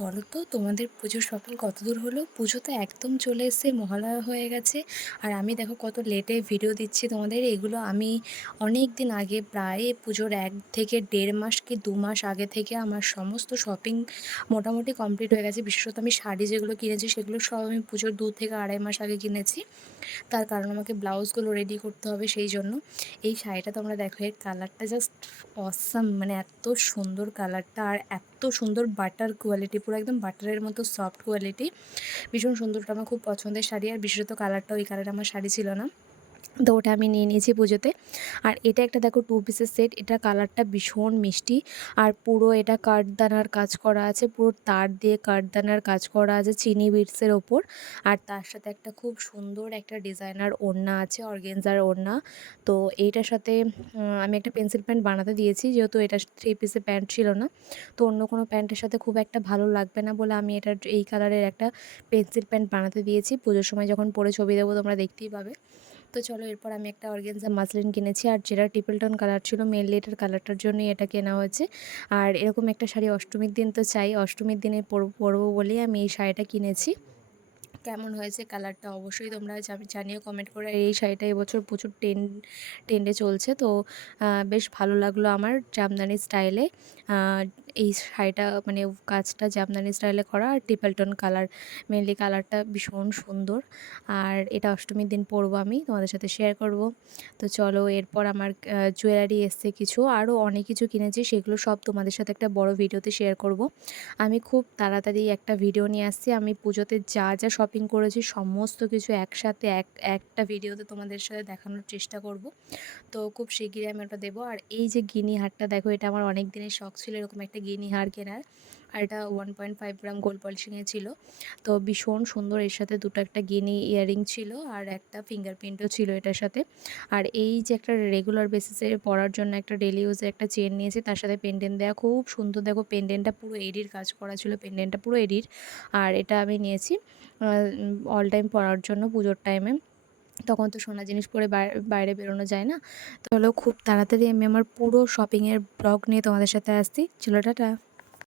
বলো তো তোমাদের পুজোর শপিং কত দূর হলো? পুজো তো একদম চলে এসেছে, মহালয়া হয়ে গেছে। আর আমি দেখো কত লেটে ভিডিও দিচ্ছি তোমাদের। এগুলো আমি অনেক দিন আগে, প্রায় পুজোর এক থেকে দেড় মাস কি দু মাস আগে থেকে আমার সমস্ত শপিং মোটামুটি কমপ্লিট হয়ে গেছে। বিশেষত আমি শাড়ি যেগুলো কিনেছি, সেগুলো সব আমি পুজোর দু থেকে আড়াই মাস আগে কিনেছি। তার কারণ আমাকে ব্লাউজগুলো রেডি করতে হবে সেই জন্য। এই শাড়িটা তোমরা দেখো, এর কালারটা জাস্ট অসাম মানে এত সুন্দর কালারটা আর এত সুন্দর বাটার কোয়ালিটি পুরো একদম বাটারের মতো সফট কোয়ালিটি ভীষণ সুন্দরটা আমার খুব পছন্দের শাড়ি, আর বিশেষত কালারটা ওই কালার আমার শাড়ি ছিল না। তো ওটা আমি নিয়ে নিয়েছি পুজোতে। আর এটা একটা দেখো টু পিসের সেট এটা কালারটা ভীষণ মিষ্টি। আর পুরো এটা কাঠদানার কাজ করা আছে, পুরো তার দিয়ে কাঠদানার কাজ করা আছে চিনি বিটসের ওপর। আর তার সাথে একটা খুব সুন্দর একটা ডিজাইনার ওড়না আছে অর্গেনজার ওড়না। তো এইটার সাথে আমি একটা পেন্সিল প্যান্ট বানাতে দিয়েছি, যেহেতু এটা থ্রি পিসের প্যান্ট ছিল না। তো অন্য কোনো প্যান্টের সাথে খুব একটা ভালো লাগবে না বলে আমি এটার এই কালারের একটা পেন্সিল প্যান্ট বানাতে দিয়েছি। পুজোর সময় যখন পরে ছবি দেবো তোমরা দেখতেই পাবে। তো চলো এরপর আমি একটা অর্গেনজা মাসলিন কিনেছি। আর যেটা ট্রিপল টোন কালার ছিল মেনলি এটার কালারটার জন্যই এটা কেনা হয়েছে। আর এরকম একটা শাড়ি অষ্টমীর দিন তো চাই। অষ্টমীর দিনে পরবো বলেই আমি এই শাড়িটা কিনেছি। কেমন হয়েছে কালারটা অবশ্যই তোমরা জানিও কমেন্ট করে। এই শাড়িটা এবছর প্রচুর টেন ট্রেন্ডে চলছে। তো বেশ ভালো লাগল আমার জামদানি স্টাইলে এই শাড়িটা মানে কাজটা জামদানি স্টাইলে করা আর টিপেলটন কালার মেনলি কালারটা ভীষণ সুন্দর। আর এটা অষ্টমীর দিন পরবো আমি, তোমাদের সাথে শেয়ার করব। তো চলো এরপর আমার জুয়েলারি এসছে কিছু আরও অনেক কিছু কিনেছি, সেগুলো সব তোমাদের সাথে একটা বড় ভিডিওতে শেয়ার করব। আমি খুব তাড়াতাড়ি একটা ভিডিও নিয়ে আসছি, আমি পুজোতে যা যা শপিং করেছি, সমস্ত কিছু একসাথে এক, একটা ভিডিওতে তোমাদের সাথে দেখানোর চেষ্টা করব। তো খুব শিগগিরই আমি ওটা দেবো। আর এই যে গিনি হারটা, দেখো এটা আমার অনেক দিনের শখ ছিল, এরকম একটা গিনি হার কেনার আর এটা one point five gram gold পলিশিংয়ে ছিল। তো ভীষণ সুন্দর এর সাথে দুটো একটা গিনি ইয়ারিং ছিল আর একটা ফিঙ্গারপ্রিন্টও ছিল এটার সাথে। আর এই যে একটা রেগুলার বেসিসে পরার জন্য একটা ডেলি ইউজের একটা চেন নিয়েছি, তার সাথে পেন্ডেন্ট দেওয়া খুব সুন্দর। দেখো পেন্ডেন্টটা পুরো এডির কাজ করা ছিল পেন্ডেন্টটা পুরো এডির আর এটা আমি নিয়েছি অল টাইম পরার জন্য পুজোর টাইমে তখন তো সোনা জিনিস পরে বাইরে বেরোনো যায় না। তাহলেও খুব তাড়াতাড়ি আমি আমার পুরো শপিংয়ের ব্লগ নিয়ে তোমাদের সাথে আসছি। চলো, টাটা।